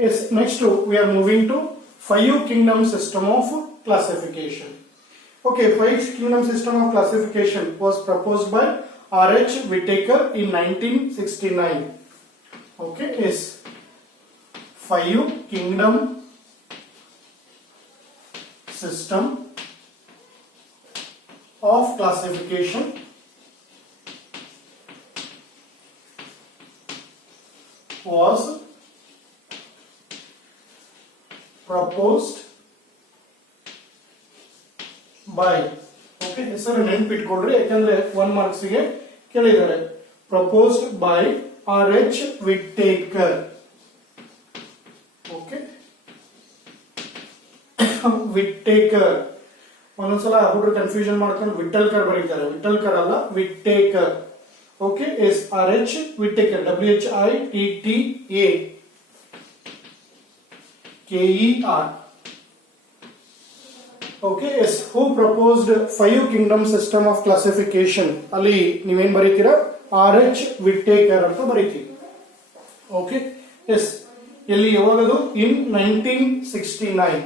Yes, next we are moving to five kingdom system of classification. Okay, five kingdom system of classification was proposed by R.H. Whittaker in 1969. Okay, yes, five kingdom system of classification was proposed by okay ಹೆಸರು ನೆನಪಿಟ್ಕೊಳ್ಳ್ರಿ ಯಾಕಂದ್ರೆ 1 marks ಗೆ ಕೇಳಿದ್ದಾರೆ proposed by R.H. Whittaker. okay Whittaker ಒಂದೊಂದ್ಸಲ ಹುಡುಗರು confusion ಮಾಡ್ಕೊಂಡು ವಿಠಲ್ಕರ್ ಬರೀತಾರೆ ವಿಠಲ್ಕರ್ ಅಲ್ಲ ವಿಟ್ಟೇಕರ್ okay is R.H. Whittaker WHITTAKER. okay yes who proposed five kingdom system of classification ಅಲ್ಲಿ ನೀವೇನ್ ಬರೀತೀರಾ R.H. Whittaker ಅಂತ ಬರೀತೀರಿ okay yes ಎಲ್ಲಿ ಯಾವಾಗದು in 1969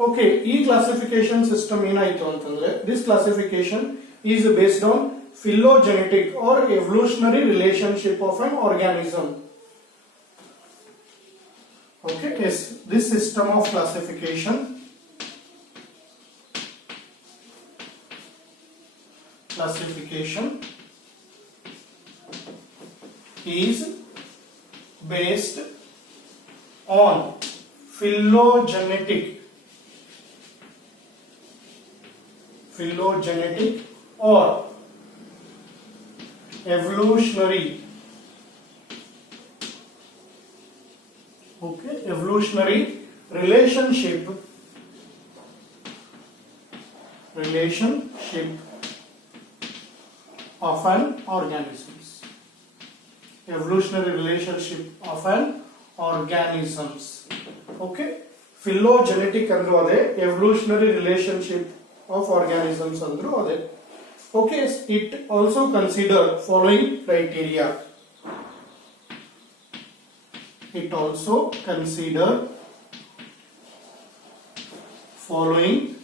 okay ಈ classification system ಏನಾಯ್ತು ಅಂತಂದ್ರೆ this classification is based on phylogenetic or evolutionary relationship of an organism. okay yes this system of classification is based on phylogenetic or evolutionary relationship of an organisms. Evolutionary relationship of an organisms. okay phylogenetic andru ade evolutionary relationship of organisms andru ade okay it also consider following criteria. It also consider following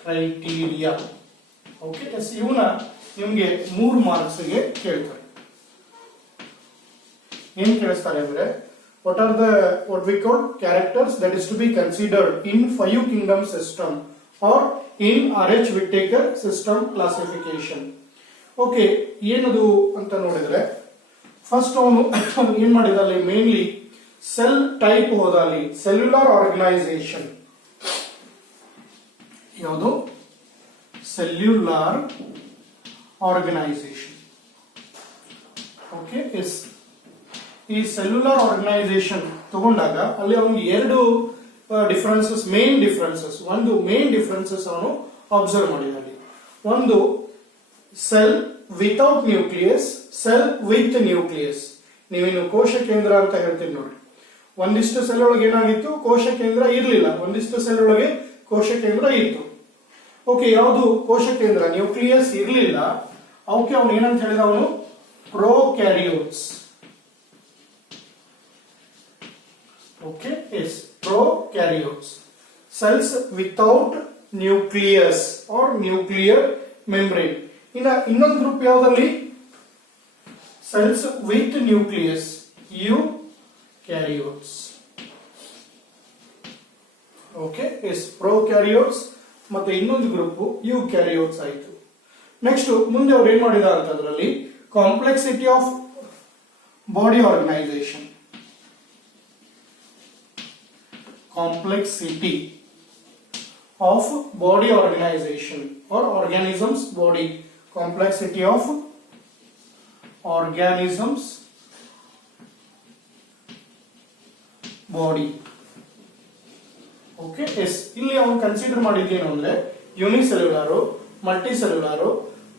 criteria. okay yes ಇವನ್ನ ನಿಮಗೆ 3 marks ಗೆ ಕೇಳ್ತಾರೆ ಏನು ಕೇಳಿಸ್ತಾರೆ ಅಂದ್ರೆ what are the what we call characters that is to be considered in five kingdom system or in R.H. Whittaker system classification. okay ಏನದು ಅಂತ ನೋಡಿದ್ರೆ first ಅವನು ಏನು ಮಾಡಿದಲ್ಲಿ ಮೇನ್ಲಿ ಸೆಲ್ ಟೈಪ್ ಹೋದಲ್ಲಿ ಸೆಲ್ಯುಲರ್ ಆರ್ಗನೈಸೇಷನ್ ಯಾವುದು ಸೆಲ್ಯುಲರ್ ಆರ್ಗನೈಸೇಷನ್ okay is ಈ cellular organisation ತಗೊಂಡಾಗ ಅಲ್ಲಿ ಅವನಿಗೆ ಎರಡು ಡಿಫರೆನ್ಸಸ್ ಮೇನ್ ಡಿಫರೆನ್ಸಸ್ ಅವನು ಅಬ್ಸರ್ವ್ ಮಾಡಿದಲ್ಲಿ ಒಂದು cell without nucleus cell with nucleus ನೀವೇನು ಕೋಶ ಕೇಂದ್ರ ಅಂತ ಹೇಳ್ತೀನಿ ನೋಡಿ ಒಂದಿಷ್ಟು ಸೆಲ್ ಒಳಗೆ ಏನಾಗಿತ್ತು ಕೋಶ ಕೇಂದ್ರ ಇರಲಿಲ್ಲ ಒಂದಿಷ್ಟು ಸೆಲ್ ಒಳಗೆ ಕೋಶ ಕೇಂದ್ರ ಇತ್ತು ಓಕೆ ಯಾವುದು ಕೋಶ ಕೇಂದ್ರ ನ್ಯೂಕ್ಲಿಯಸ್ ಇರಲಿಲ್ಲ ಅವಕ್ಕೆ ಅವನು ಏನಂತ ಹೇಳಿದ ಅವನು prokaryotes okay yes prokaryotes cells without nucleus or nuclear membrane ಇನ್ನೊಂದು group ಯಾವ್ದಲ್ಲಿ cells with nucleus eukaryotes okay yes prokaryotes ಮತ್ತೆ ಇನ್ನೊಂದು ಗ್ರೂಪ್ eukaryotes ಆಯ್ತು ನೆಕ್ಸ್ಟ್ ಮುಂದೆ ಅವರು ಏನು ಮಾಡಿದ ಅಂತಂದ್ರಲ್ಲಿ complexity of body organisation complexity of body organization or organisms body complexity of organisms body okay yes ಇಲ್ಲಿ ಅವನು ಕನ್ಸಿಡರ್ ಮಾಡಿದ್ದೇನು ಅಂದ್ರೆ ಯೂನಿಸೆಲ್ಯುಲರ್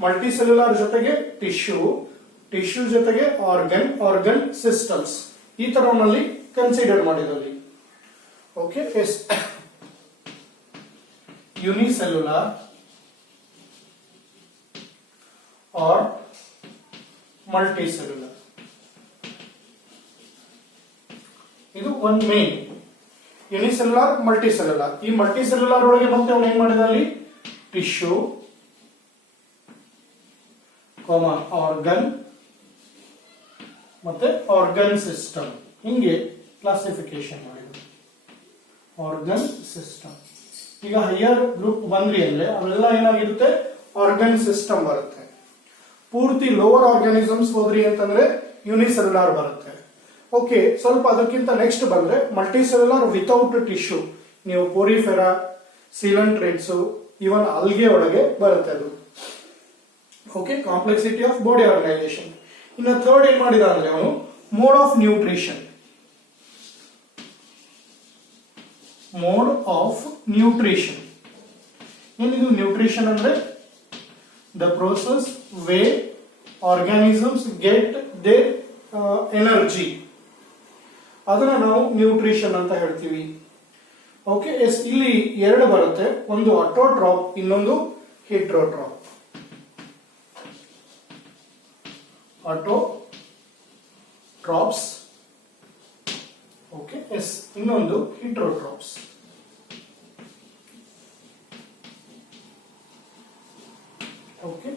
ಮಲ್ಟಿಸೆಲ್ಯುಲರ್ ಜೊತೆಗೆ ಟಿಶ್ಯೂ ಜೊತೆಗೆ ಆರ್ಗನ್ ಸಿಸ್ಟಮ್ಸ್ ಈ ತರನಲ್ಲಿ ಕನ್ಸಿಡರ್ ಮಾಡಿದಲ್ಲಿ okay yes unicellular or multicellular. ಇದು ಒಂದು ಮೇನ್ ಯುನಿಸೆಲ್ಯುಲರ್, ಮಲ್ಟಿಸೆಲ್ಯುಲರ್. ಈ ಮಲ್ಟಿಸೆಲ್ಯುಲರ್ ಒಳಗೆ ಮತ್ತೆ ಅವನು ಏನ್ ಮಾಡಿದ ಅಲ್ಲಿ ಟಿಶ್ಯೂ, ಆರ್ಗನ್ ಮತ್ತೆ ಆರ್ಗನ್ ಸಿಸ್ಟಮ್, ಹಿಂಗೆ ಕ್ಲಾಸಿಫಿಕೇಶನ್ ಮಾಡಿದ್ರು ಆರ್ಗನ್ ಸಿಸ್ಟಮ್. ಈಗ ಹೈಯರ್ ಗ್ರೂಪ್ ಬಂದ್ರಿ ಅಂದ್ರೆ ಅವೆಲ್ಲ ಏನಾಗಿರುತ್ತೆ ಆರ್ಗನ್ ಸಿಸ್ಟಮ್ ಬರುತ್ತೆ. ಪೂರ್ತಿ ಲೋವರ್ ಆರ್ಗಾನಿಸಮ್ಸ್ ಹೋದ್ರಿ ಅಂತಂದ್ರೆ ಯುನಿಸೆಲ್ಯುಲರ್ ಬರುತ್ತೆ. ಓಕೆ, ಸ್ವಲ್ಪ ಅದಕ್ಕಿಂತ ನೆಕ್ಸ್ಟ್ ಬಂದ್ರೆ ಮಲ್ಟಿಸೆಲ್ಯುಲರ್ ವಿತೌಟ್ ಟಿಶ್ಯೂ, ನೀವು ಪೋರಿಫೆರಾ, ಸೀಲಂಟ್ರೇಟ್ಸ್, ಇವನ್ ಅಲ್ಗೆ ಒಳಗೆ ಬರುತ್ತೆ ಅದು. Okay, complexity of body organisation. ಇನ್ನು ಥರ್ಡ್ ಏನ್ ಮಾಡಿದ ಅಂದ್ರೆ ಅವನು mode of nutrition. Mode of nutrition ಏನಿದು? ನ್ಯೂಟ್ರಿಷನ್ ಅಂದ್ರೆ the process way organisms get their energy, ಅದನ್ನ ನಾವು ನ್ಯೂಟ್ರಿಷನ್ ಅಂತ ಹೇಳ್ತೀವಿ. ಓಕೆ, ಇಲ್ಲಿ ಎರಡು ಬರುತ್ತೆ, ಒಂದು ಆಟೋಟ್ರಾಪ್, ಇನ್ನೊಂದು ಹಿಟ್ರೋಟ್ರಾಪ್. ಆಟೋಟ್ರಾಪ್ಸ್, ಓಕೆ, ಇನ್ನೊಂದು ಹಿಟ್ರೋಟ್ರಾಪ್ಸ್. ಓಕೆ,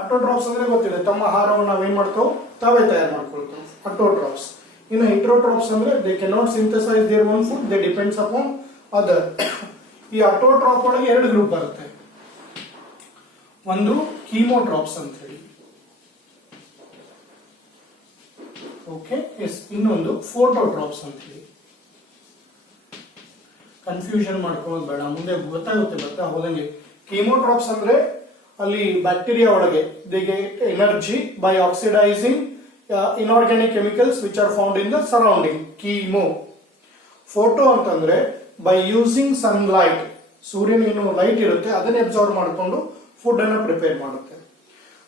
ಆಟೋಟ್ರಾಪ್ಸ್ ಅಂದ್ರೆ ಗೊತ್ತಿದೆ, ತಮ್ಮ ಆಹಾರವನ್ನು ನಾವೇನ್ ಮಾಡ್ತಾವ್ ತಾವೇ ತಯಾರು ಮಾಡ್ಕೊಳ್ತಾವ್, ಆಟೋಟ್ರಾಪ್ಸ್. ಇನ್ನು ಹಿಟ್ರೋಟ್ರಾಪ್ಸ್ ಅಂದ್ರೆ they cannot synthesise their own food, they depends upon other. ಈ ಆಟೋಟ್ರಾಪ್ ಒಳಗೆ ಎರಡು ಗ್ರೂಪ್ ಬರುತ್ತೆ, ಒಂದು ಕೀಮೋಟ್ರಾಪ್ಸ್ ಅಂತ ಹೇಳಿ, ಓಕೆ, ಇನ್ನೊಂದು ಫೋಟೋಟ್ರಾಪ್ಸ್ ಅಂತ ಹೇಳಿ. ಕನ್ಫ್ಯೂಷನ್ ಮಾಡ್ಕೊಳ್ಳೋದು ಬೇಡ, ಮುಂದೆ ಗೊತ್ತಾಗುತ್ತೆ ಬರ್ತಾ ಹೋದಂಗೆ. ಕೀಮೋಟ್ರಾಪ್ಸ್ ಅಂದ್ರೆ ಅಲ್ಲಿ ಬ್ಯಾಕ್ಟೀರಿಯಾ ಒಳಗೆ they get energy by oxidising inorganic chemicals which are found in the surrounding, chemo. Photo ಅಂತಂದ್ರೆ ಬೈ ಯೂಸಿಂಗ್ ಸನ್ಲೈಟ್, ಸೂರ್ಯನ ಏನು ಲೈಟ್ ಇರುತ್ತೆ ಅದನ್ನೇ ಅಬ್ಸರ್ವ್ ಮಾಡಿಕೊಂಡು ಫುಡ್ ಅನ್ನ ಪ್ರಿಪೇರ್ ಮಾಡುತ್ತೆ.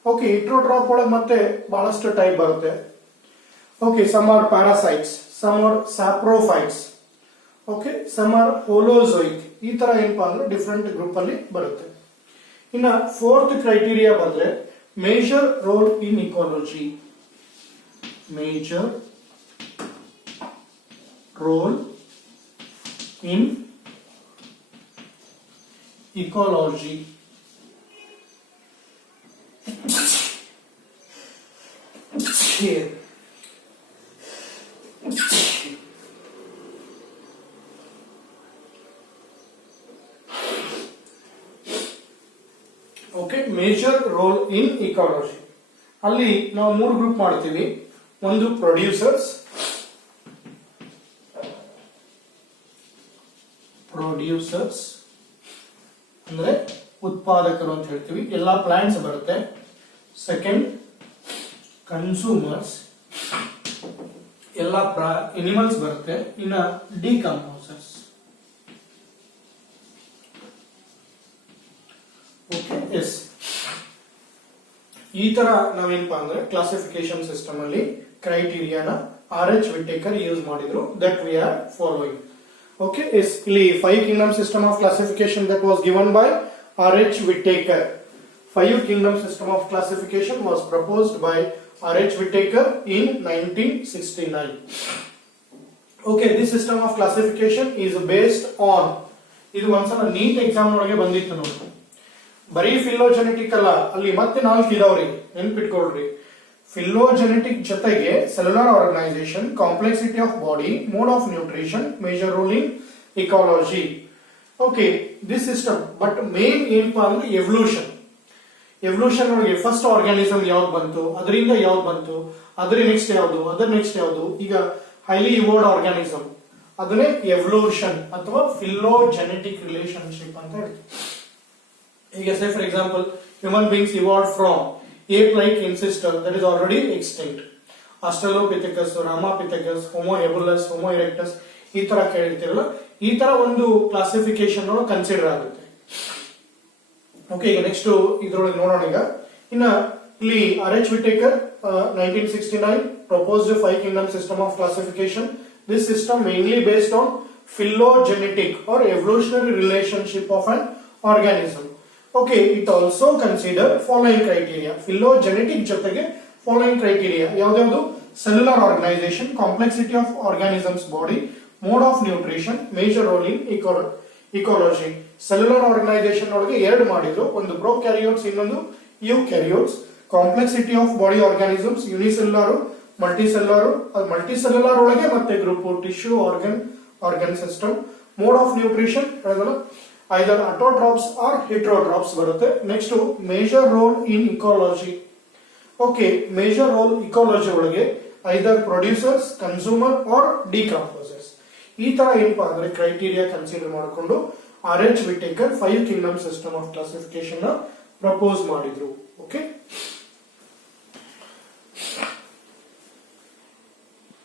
ಓಕೆ, ಹಿಟ್ರೋಟ್ರಾಪ್ ಒಳಗೆ ಮತ್ತೆ ಬಹಳಷ್ಟು ಟೈಪ್ ಬರುತ್ತೆ. Okay, some are parasites, some are saprophytes, okay, some are holozoic. ಈ ತರ ಏನಪ್ಪಾ ಅಂದ್ರೆ ಡಿಫ್ರೆಂಟ್ ಗ್ರೂಪ್ ಅಲ್ಲಿ ಬರುತ್ತೆ. ಇನ್ನ ಫೋರ್ತ್ ಕ್ರೈಟೀರಿಯಾ ಬಂದ್ರೆ major role in ecology. Major role in ecology. Okay, major role in ecology. ಅಲ್ಲಿ ನಾವು ಮೂರು ಗ್ರೂಪ್ ಮಾಡ್ತೀವಿ. ಒಂದು ಪ್ರೊಡ್ಯೂಸರ್ಸ್, ಅಂದ್ರೆ ಉತ್ಪಾದಕರು ಅಂತ ಹೇಳ್ತೀವಿ, ಎಲ್ಲಾ ಪ್ಲಾಂಟ್ಸ್ ಬರುತ್ತೆ. ಸೆಕೆಂಡ್ ಕನ್ಸೂಮರ್ಸ್, ಎಲ್ಲ ಎನಿಮಲ್ಸ್ ಬರುತ್ತೆ. ಇನ್ನ ಡಿಕಂಪೋಸರ್ಸ್. ಓಕೆ, ಎಸ್, ಈ ತರ ನಾವೇನಪ್ಪಾ ಅಂದ್ರೆ ಕ್ಲಾಸಿಫಿಕೇಶನ್ ಸಿಸ್ಟಮ್ ಅಲ್ಲಿ ಕ್ರೈಟೀರಿಯಾನ RH ವಿಟೇಕರ್ ಯೂಸ್ ಮಾಡಿದ್ರು, that we are following. Okay, yes, ಇಲ್ಲಿ 5 kingdom system of classification that was given by RH Whittaker. 5 kingdom system of classification was proposed by RH Whittaker in 1969. Okay, this system of classification is based on, ಇದು ಒಂದ್ಸಲ NEET exam ಒಳಗೆ ಬಂದಿತ್ತು ನೋಡಿ. ಬರೀ ಫಿಲೋಜೆನೆಟಿಕ್ ಅಲ್ಲ, ಅಲ್ಲಿ ಮತ್ತೆ 4 ಇದಾವ್ರಿ, ನೆನ್ಪಿಟ್ಕೊಳ್ರಿ. ಫಿಲೋಜೆನೆಟಿಕ್ ಜೊತೆಗೆ cellular organisation, complexity of body, mode of nutrition, major role in ecology. Okay, this system. But main ಏನಪ್ಪಾ ಅಂದ್ರೆ ಎವಲ್ಯೂಷನ್. ಎವಲ್ಯೂಷನ್ ಒಳಗೆ ಫಸ್ಟ್ ಆರ್ಗಾನಿಸಮ್ ಯಾವ್ದು ಬಂತು, ಅದರಿಂದ ಯಾವ್ದು ಬಂತು, ಅದ್ರ ನೆಕ್ಸ್ಟ್ ಯಾವ್ದು, ಅದರ ನೆಕ್ಸ್ಟ್ ಯಾವ್ದು. ಈಗ ಹೈಲಿ ಇವೋಲ್ಡ್ ಆರ್ಗಾನಿಸಮ್, ಅದನ್ನೇ ಎವಲ್ಯೂಷನ್ ಅಥವಾ ಫಿಲೋಜೆನೆಟಿಕ್ ರಿಲೇಶನ್ಶಿಪ್ ಅಂತ ಹೇಳ್ತೀವಿ. ಈಗ say for example, human beings evolved from ape-like ancestor that is already extinct. Australopithecus, Ramapithecus, Homo habilis, Homo erectus, ಈ ತರ ಕೇಳಿರ್ತೀರಲ್ಲ, ಈ ತರ ಒಂದು ಕ್ಲಾಸಿಫಿಕೇಶನ್ ಕನ್ಸಿಡರ್ ಆಗುತ್ತೆ. ಓಕೆ, ಈಗ ನೆಕ್ಸ್ಟ್ ಇದ್ರೊಳಗೆ ನೋಡೋಣ. ಈಗ ಇನ್ನ ಇಲ್ಲಿ RH Whittaker 1969 proposed a 5 kingdom system of classification. This system mainly based on phylogenetic or evolutionary relationship of an organism. Okay, it also consider following criteria. Phylogenetic ಜೊತೆಗೆ following criteria ಯಾವ್ದಾವ್ದು? Cellular organisation, complexity of organisms body, mode of nutrition, major role in ecology. Cellular organisation ಒಳಗೆ ಎರಡು ಮಾಡಿದ್ರು, ಒಂದು prokaryotes, ಇನ್ನೊಂದು eukaryotes. Complexity of body organisms, unicellular, multicellular ಒಳಗೆ ಮತ್ತೆ group tissue, organ system. Mode of nutrition either autotrophs or heterotrophs ಬರುತ್ತೆ. Next major role in ecology. Okay, major role ecology ಒಳಗೆ either producers, consumer R decomposers. ಈ ತರ ಏನಪ್ಪಾ ಅಂದ್ರೆ criteria consider ಮಾಡಿಕೊಂಡು RH Whittaker 5 kingdom system of classification propose ಮಾಡಿದ್ರು. Okay.